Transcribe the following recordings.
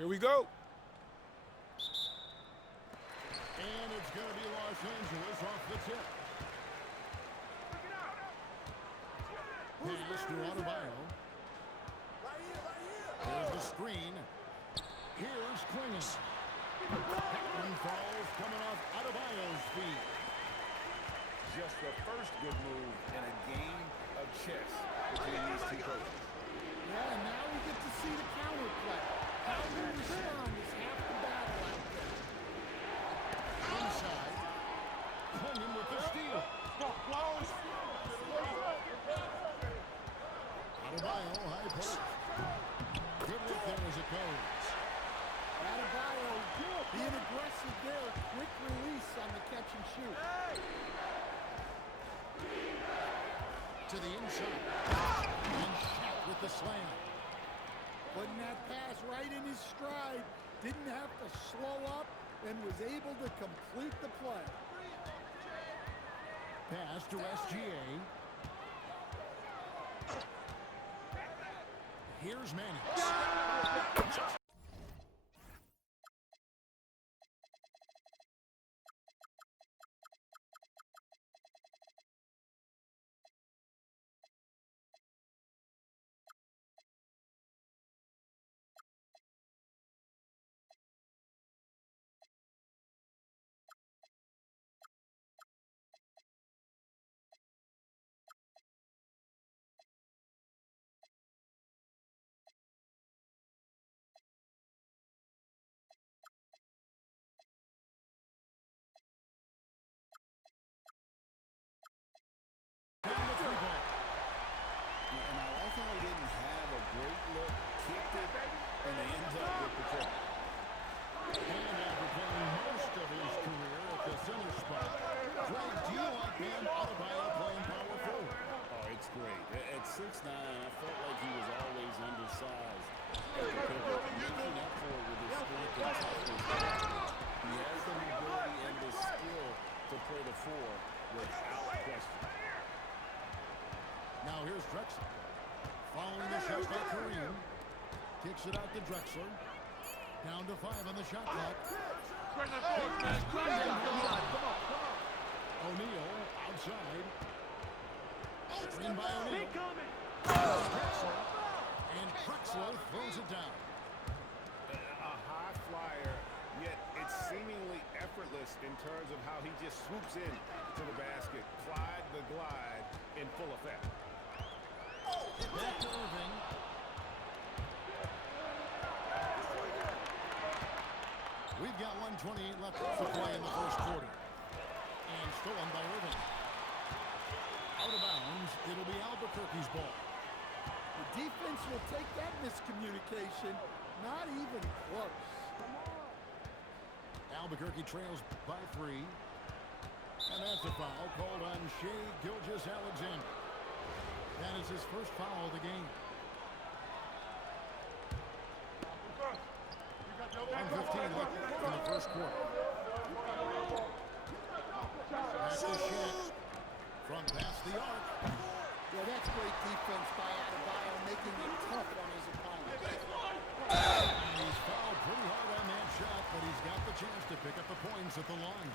Here we go. And it's going to be Los Angeles off the tip. Pass to Adebayo. Here's the screen. Here's Klingon. That one falls coming off Adebayo's feet. Just the first good move in a game of chess between these two coaches. Yeah, and now we get to see the counter play. How you respond is half the battle out there. Inside. Klingon with the steal. Adebayo, high post. Good look there as it goes. Adebayo being aggressive there. Quick release on the catch and shoot. To the inside. And Shaq with the slam. Putting that pass right in his stride. Didn't have to slow up and was able to complete the play. Pass to SGA. Here's Manning. At 6'9", I felt like he was always undersized. Making up for it with his strength and toughness. He has the mobility and the skill to play the four without question. Now here's Drexler. Following the shot by Kareem. Kicks it out to Drexler. Down to 5 on the shot clock. O'Neal outside. Screen by O'Neal. Drexler. And Drexler throws it down. A high flyer, yet it's seemingly effortless in terms of how he just swoops in to the basket. Clyde the glide in full effect. Back to Irving. We've got 1:28 left to play in the first quarter. And stolen by Irving. Out of bounds, it'll be Albuquerque's ball. The defense will take that miscommunication. Not even close. Albuquerque trails by 3. And that's a foul called on Shai Gilgeous-Alexander. That is his first foul of the game. 1:15 left in the first quarter. Back to Shaq. From past the arc. Yeah, that's great defense by Adebayo, making it tough on his opponent. And he's fouled pretty hard on that shot, but he's got the chance to pick up the points at the line.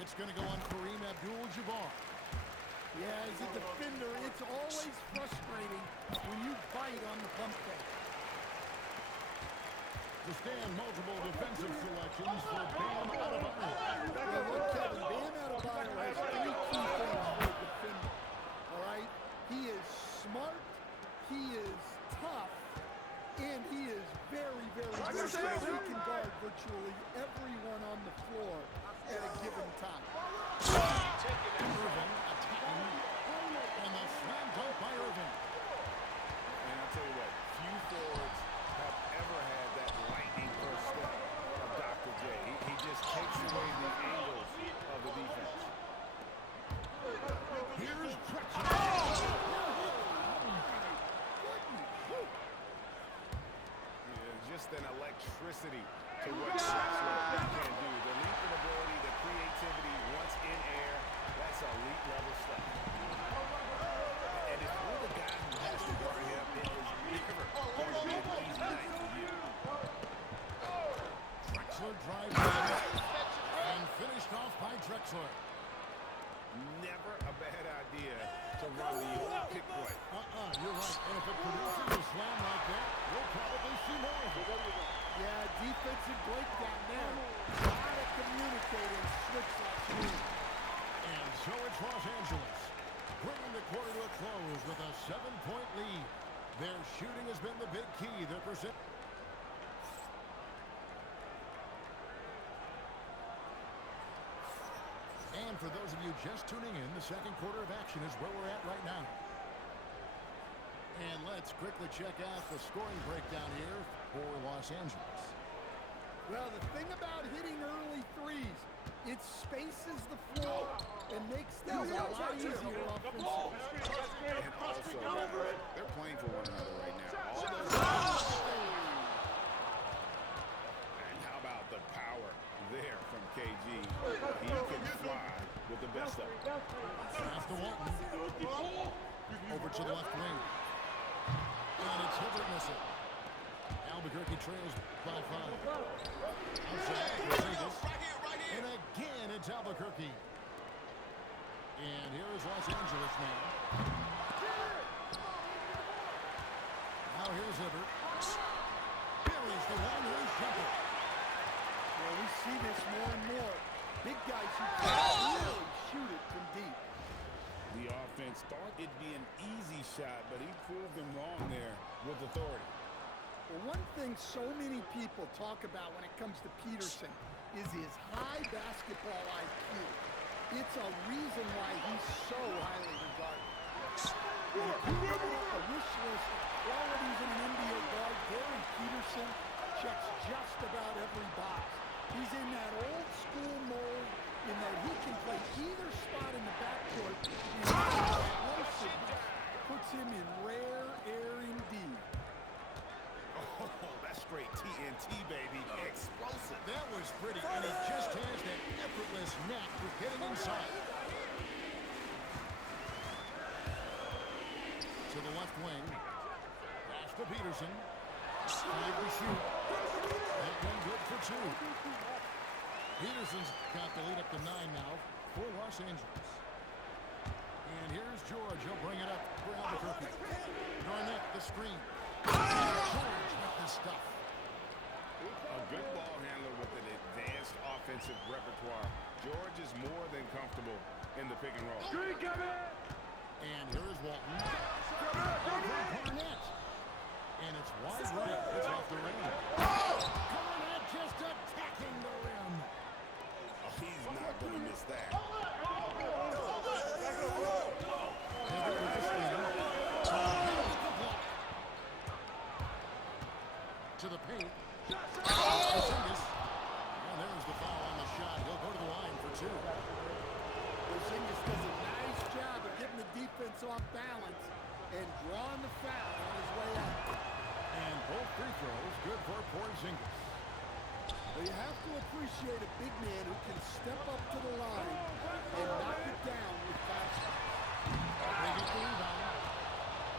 It's going to go on Kareem Abdul-Jabbar. Yeah, as a defender, it's always frustrating when you bite on the pump fake. To stand multiple defensive selections for Bam Adebayo. Yeah, look, Kevin, Bam Adebayo has 3 key things for a defender. All right? He is smart, he is tough, and he is very, very good. So he can guard virtually everyone on the floor at a given time. Irving attacking, and the slam dunk by Irving. And I'll tell you what, few forwards have ever had that lightning first step of Dr. J. He just takes away the angles of the defense. Here's Drexler. Just an electricity to what Drexler can do. The leap and ability, the creativity. Drexler. Never a bad idea to run the old pick play. You're right. And if it produces a slam like that, we'll probably see more of it. Yeah, defensive breakdown there. Gotta communicate and switch that screen. And so it's Los Angeles, bringing the quarter to a close with a 7-point lead. Their shooting has been the big key. Their percent. And for those of you just tuning in, the second quarter of action is where we're at right now. And let's quickly check out the scoring breakdown here for Los Angeles. Well, the thing about hitting early threes, it spaces the floor and makes things a lot easier offensively. And also, they're playing for one another right now. All those and how about the power there from KG? He can fly with the best of them. Pass to Walton. Over to the left wing. And it's Hibbert missing. Albuquerque trails by 5. Outside, Rodriguez. And again, it's Albuquerque. And here is Los Angeles now. Now here's Hibbert. Buries the one-hand jumper. Yeah, we see this more and more. Big guys who can really shoot it from deep. The offense thought it'd be an easy shot, but he proved them wrong there with authority. Well, one thing so many people talk about when it comes to Peterson is his high basketball IQ. It's a reason why he's so highly regarded. And if you look at the wish list of qualities in an NBA guard, Gary Peterson checks just about every box. He's in that old school mold in that he can play either spot in the backcourt, and his explosiveness puts him in rare air indeed. Oh, that's straight TNT, baby. Explosive. That was pretty, and he just has that effortless knack for getting inside. To the left wing. Pass to Peterson. 5 to shoot. That one good for 2. Peterson's got the lead up to 9 now for Los Angeles. And here's George. He'll bring it up for Albuquerque. Garnett, the screen. George with the stuff. A good ball handler with an advanced offensive repertoire. George is more than comfortable in the pick and roll. And here is Walton. Garnett. And it's wide right. It's off the rim. Garnett just attacking the rim. Oh, he's not going to miss that. To the paint. Porzingis. And there's the foul on the shot. He'll go to the line for 2. Porzingis does a nice job of getting the defense off balance and drawing the foul on his way out. And both free throws good for Porzingis. Well, you have to appreciate a big man who can step up to the line and knock it down with fast. They get the rebound.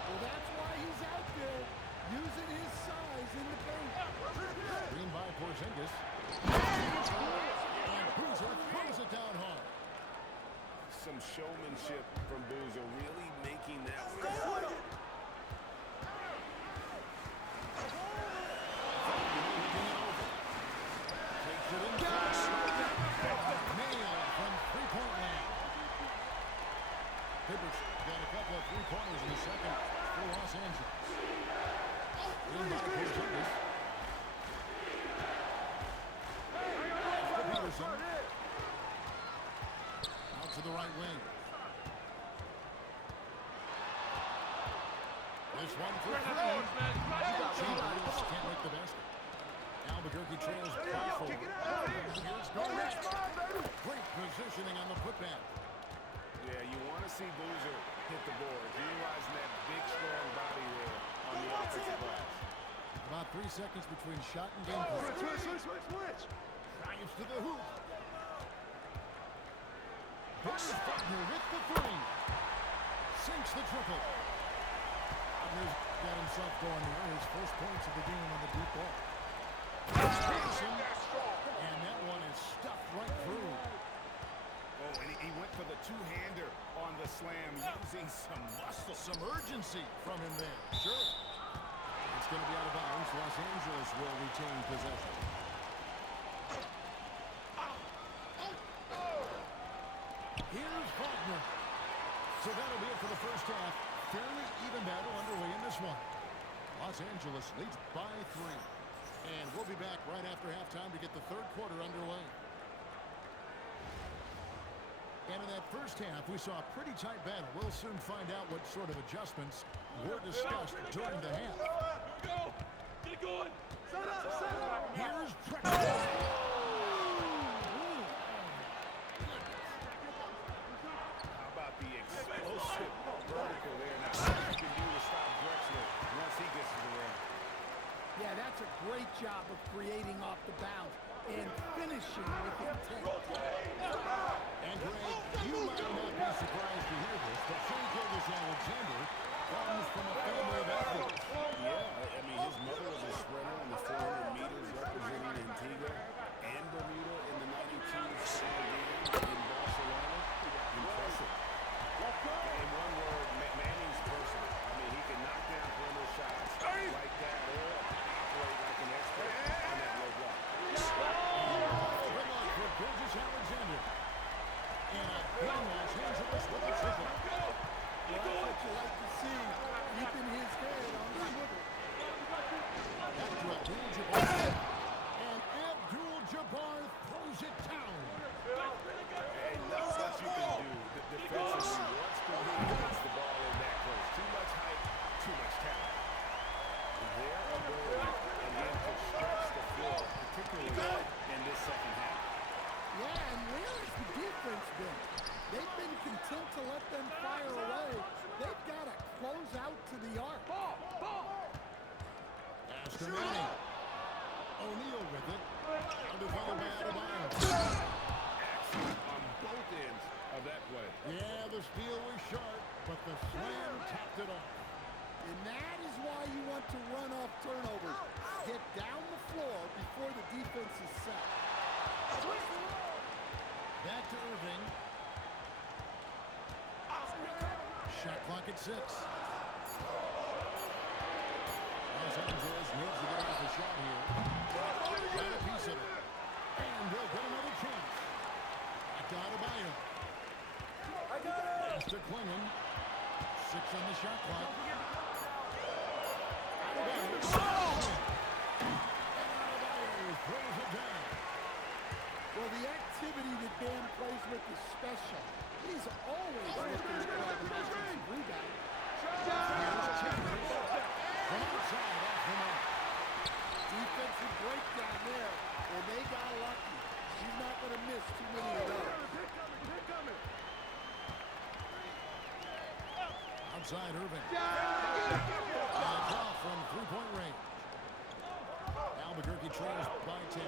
Well, that's why he's out there using his size in the paint. Screen by Porzingis. And Boozer throws it down hard. Some showmanship from Boozer, really making that work. Takes it inside. Nailed from three-point land. Hibbert's got a couple of three-pointers in the second for Los Angeles. In by Porzingis. Peterson. Out to the right wing. This one for 3. Chambers can't make the basket. Albuquerque trails by 4. Here's Garnett. Great positioning on the putback. Yeah, you want to see Boozer hit the board, utilizing that big, strong body there on the offensive glass. About 3 seconds between shot and game point. Switch. Drives to the hoop. Booker's partner with the 3. Sinks the triple. Wagner's got himself going there. His first points of the game on the deep ball. Peterson. And that one is stuffed right through. using some muscle. Some urgency from him there. Sure. It's going to be out of bounds. Los Angeles will retain possession. Here's Wagner. So that'll be it for the first half. Fairly even battle underway in this one. Los Angeles leads by 3. And we'll be back right after halftime to get the third quarter underway. And in that first half, we saw a pretty tight battle. We'll soon find out what sort of adjustments were discussed during the half. Go! Get it going! Set up! Set up! Here's Drexler. How about the explosive vertical there? Now, what you can do to stop Drexler once he gets to the rim. Yeah, that's a great job of creating off the bounce and finishing with intent. And Greg, you might not be surprised to hear this, but Shea Gilgeous-Alexander comes from a family of athletes. Yeah, I mean, his mother was a sprinter in the 400 meters representing Antigua and Bermuda in the 92 Summer Games in Barcelona. Impressive. In one word, Manning's personal. I mean, he can knock down perimeter shots like that or operate like an expert on that low block. Good luck for Gilgeous-Alexander. And a good Los Angeles with a triple. Well, that's what you like to see, keeping his head on the swivel. Back to Abdul-Jabbar. And Abdul-Jabbar throws it down. And not much you can do defensively once Bermuda gets the ball in that close. Too much height, too much talent. Their ability, again, to stretch the floor, particularly in this second half. Yeah, and where has the defense been? They've been content to let them fire away. They've got to close out to the arc. Pass to Manning. O'Neal with it. And defended by Adebayo. Excellent on both ends of that play. Yeah, the steal was sharp, but the slam tapped it off. And that is why you want to run off turnovers. Get down the floor before the defense is set. Back to Irving. Shot clock at 6. Los Angeles needs to get off a shot here. Got a piece of it. And they'll get another chance. Back to Adebayo. Pass to Klingon. 6 on the shot clock. Adebayo. And Adebayo throws it down. Well, the activity that Dan plays with is special. He's always looking to grab the defensive rebound. Here's Chambers. From outside off the mark. Defensive breakdown there, and they got lucky. He's not going to miss too many of those. Outside Irving. And a draw from three-point range. Albuquerque trails by 10.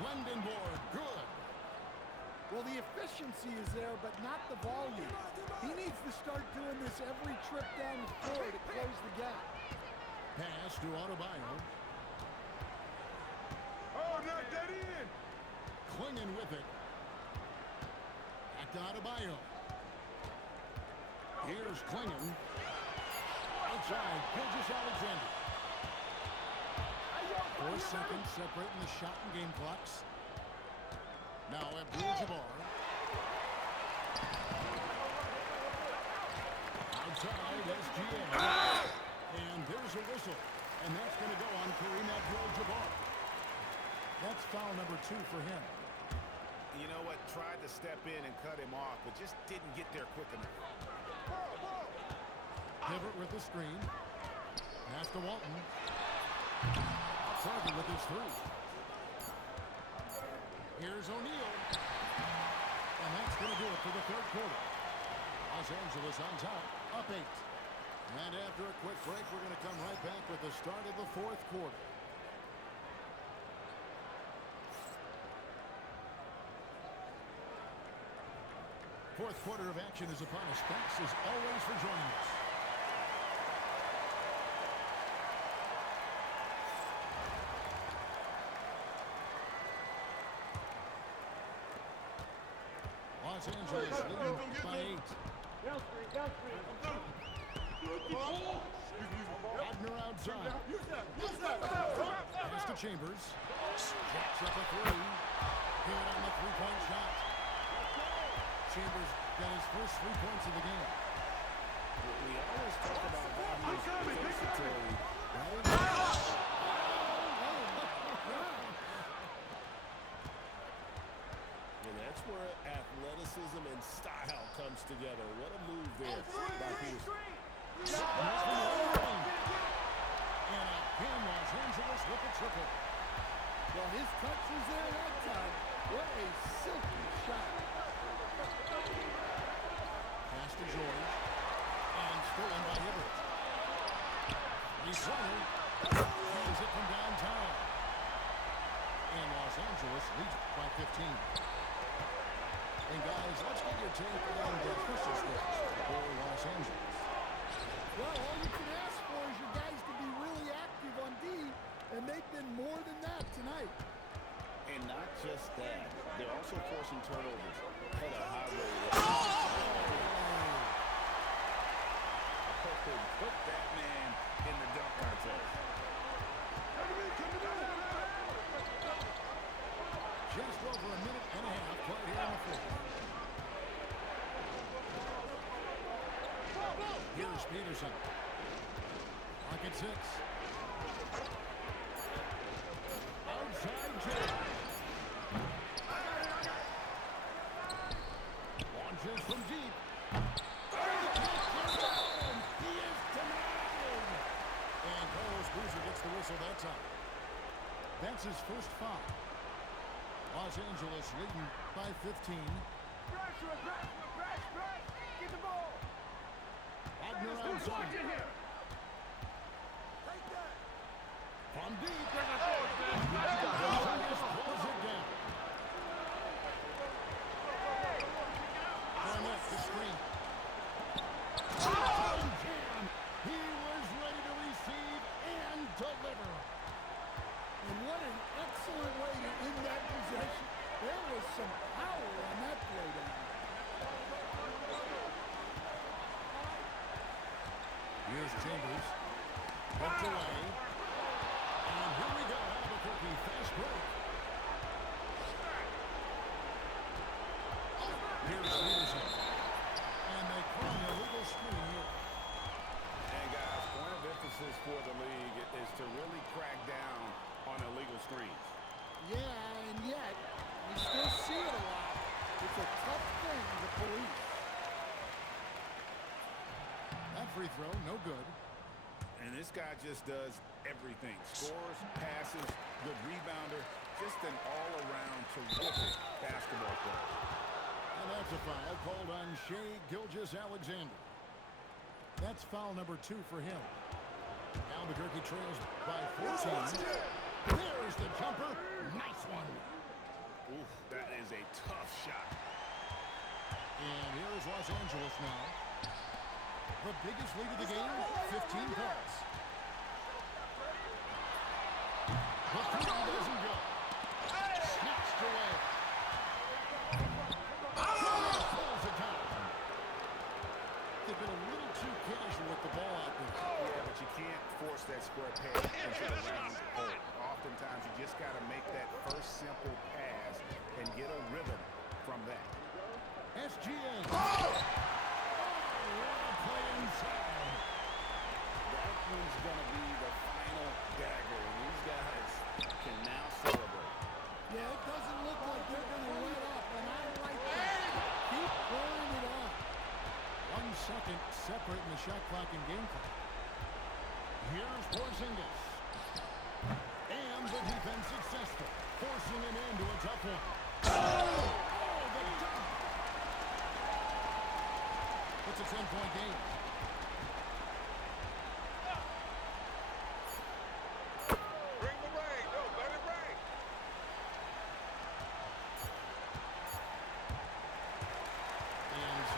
Lendenborg, good. Well, the efficiency is there, but not the volume. He needs to start doing this every trip down the floor to close the gap. Pass to Adebayo. Oh, knock that in! Klingon with it. Back to Adebayo. Here's Klingon. Outside, Gilgeous-Alexander. 4 seconds separating the shot and game clocks. Now Abdul-Jabbar. Outside, SGA. And there's a whistle. And that's going to go on Kareem Abdul-Jabbar. That's foul number 2 for him. You know what? Tried to step in and cut him off, but just didn't get there quick enough. Pivot with the screen. Pass to Walton. Target with his 3. Here's O'Neal. And that's going to do it for the third quarter. Los Angeles on top, up 8. And after a quick break, we're going to come right back with the start of the fourth quarter. Fourth quarter of action is upon us. Thanks as always for joining us. Los Angeles leading by 8. Wagner outside. Pass to Chambers. Jacks up a three. Good on the three-point shot. Chambers got his first 3 points of the game. We always talk about Wagner's versatility. And that's where athleticism and style comes together. What a move there by Peterson. And again, Los Angeles with a triple. Well, his touch was there that time. What a silky shot. Pass to George. And stolen by Hibbert. He's running. Hands it from downtown. And Los Angeles leads by 15. And guys, let's get your take on the official scores for Los Angeles. Well, all you can ask for is your guys to be really active on D, and they've been more than that tonight. And not just that, they're also forcing turnovers at a high rate. Put that man in the dunk contest. Just over a minute and a half played here in the fourth. Here's Peterson. Clock at 6. Outside Jay. Launches from deep. He is denied. And Carlos Boozer gets the whistle that time. That's his first foul. Los Angeles leading by 15. Get the ball. Wagner outside. From deep. Gonzalez pulls it down. Barnett the screen. Jam. He was ready to receive and deliver. And what an excellent way to end that possession. There was some power on that play down. Here's Chambers. Hooked away. And here we go. Albuquerque fast break. Here's Peterson. And they call an illegal screen here. And guys, point of emphasis for the league is to really crack down on illegal screens. Yeah, and yet, we still see it a lot. It's a tough thing to police. That free throw, no good. And this guy just does everything. Scores, passes, good rebounder, just an all-around terrific basketball player. And that's a foul called on Shai Gilgeous-Alexander. That's foul number 2 for him. Albuquerque trails by 14. There's the jumper. Nice one. Ooh, that is a tough shot. And here's Los Angeles now. The biggest lead of the game, 15 points. The three doesn't go. Snatched away. Pulls it down. They've been a little too casual with the ball out there. Yeah, but you can't force that square peg into the round hole. Oftentimes, you just got to make that first simple pass and get a rhythm from that. SGA. Play inside. That one's going to be the final dagger. And these guys can now celebrate. Yeah, it doesn't look like they're going to let up, and I like that. Keep pouring it on. 1 second separating the shot clock and game clock. Here's Porzingis. And the defense successful, forcing an end to a tough one. Oh, the dunk! It's a 10-point game.